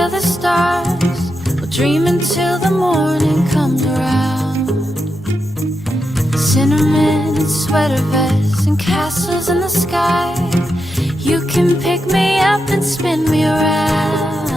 under the stars. We'll dream until the morning comes around. Cinnamon and sweater vests and castles in the sky. You can pick me up and spin me around.